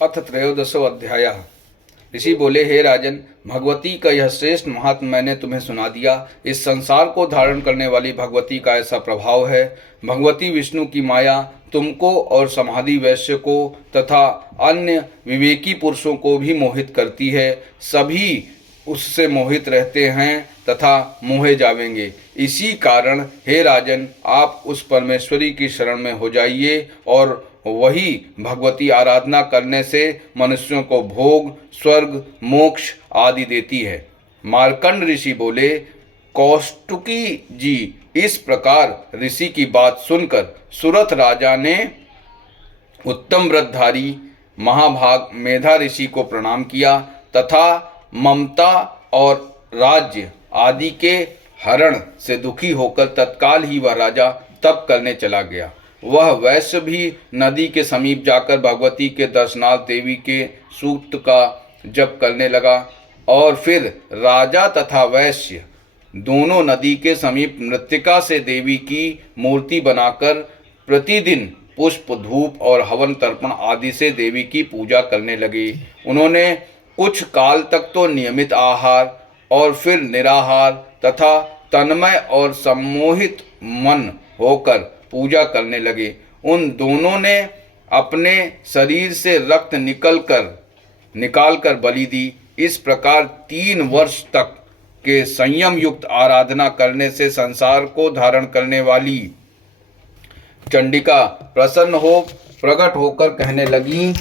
अथ त्रयोदशो अध्याय। ऋषि बोले, हे राजन, भगवती का यह श्रेष्ठ महात्म मैंने तुम्हें सुना दिया। इस संसार को धारण करने वाली भगवती का ऐसा प्रभाव है। भगवती विष्णु की माया तुमको और समाधि वैश्य को तथा अन्य विवेकी पुरुषों को भी मोहित करती है। सभी उससे मोहित रहते हैं तथा मोहे जावेंगे। इसी कारण हे राजन, आप उस परमेश्वरी की शरण में हो जाइए और वही भगवती आराधना करने से मनुष्यों को भोग, स्वर्ग, मोक्ष आदि देती है। मार्कंड ऋषि बोले, कौष्टुकी जी, इस प्रकार ऋषि की बात सुनकर सुरथ राजा ने उत्तम व्रतधारी महाभाग मेधा ऋषि को प्रणाम किया तथा ममता और राज्य आदि के हरण से दुखी होकर तत्काल ही वह राजा तप करने चला गया। वह वैश्य भी नदी के समीप जाकर भगवती के दर्शनार्थ देवी के सूक्त का जप करने लगा और फिर राजा तथा वैश्य दोनों नदी के समीप मृत्तिका से देवी की मूर्ति बनाकर प्रतिदिन पुष्प, धूप और हवन तर्पण आदि से देवी की पूजा करने लगे। उन्होंने कुछ काल तक तो नियमित आहार और फिर निराहार तथा तन्मय और सम्मोहित मन होकर पूजा करने लगे। उन दोनों ने अपने शरीर से रक्त निकालकर बलि दी। इस प्रकार 3 वर्ष तक के संयम युक्त आराधना करने से संसार को धारण करने वाली चंडिका प्रकट होकर कहने लगी।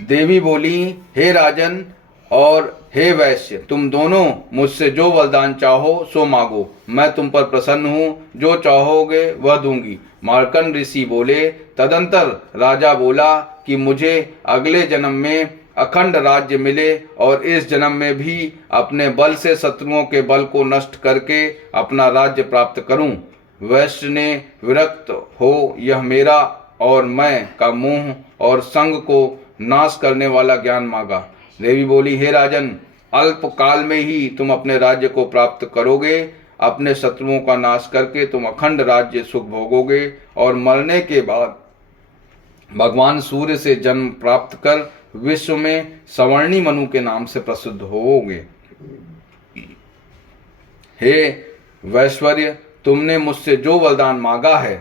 देवी बोली, हे राजन और हे वैश्य, तुम दोनों मुझसे जो वरदान चाहो सो मांगो, मैं तुम पर प्रसन्न हूँ, जो चाहोगे वह दूंगी। मार्कंड ऋषि बोले, तदंतर राजा बोला कि मुझे अगले जन्म में अखंड राज्य मिले और इस जन्म में भी अपने बल से शत्रुओं के बल को नष्ट करके अपना राज्य प्राप्त करूं। वैश्य ने विरक्त हो यह मेरा और मैं का मोह और संग को नाश करने वाला ज्ञान मांगा। देवी बोली, हे राजन, अल्प काल में ही तुम अपने राज्य को प्राप्त करोगे। अपने शत्रुओं का नाश करके तुम अखंड राज्य सुख भोगोगे और मरने के बाद भगवान सूर्य से जन्म प्राप्त कर विश्व में सवर्णी मनु के नाम से प्रसिद्ध होोगे। हे वैश्वर्य, तुमने मुझसे जो वरदान मांगा है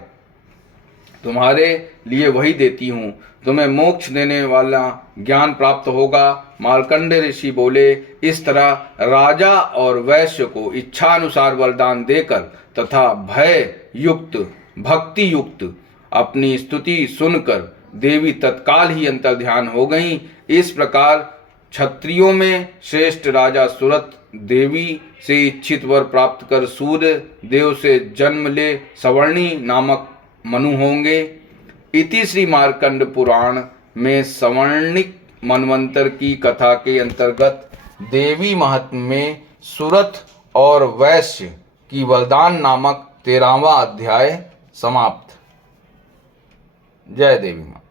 तुम्हारे लिए वही देती हूँ। तुम्हें मोक्ष देने वाला ज्ञान प्राप्त होगा। मार्कंडे ऋषि बोले, इस तरह राजा और वैश्य को इच्छा अनुसार वरदान देकर तथा भय युक्त भक्ति युक्त अपनी स्तुति सुनकर देवी तत्काल ही अंतर्ध्यान हो गईं। इस प्रकार क्षत्रियों में श्रेष्ठ राजा सुरथ देवी से इच्छित वर प्राप्त कर सूर्य देव से जन्म ले सवर्णी नामक मनु होंगे। इति श्री मार्कंड पुराण में सवर्णिक मनवंतर की कथा के अंतर्गत देवी महात्म्य में सुरथ और वैश्य की वरदान नामक 13वां अध्याय समाप्त। जय देवी माँ।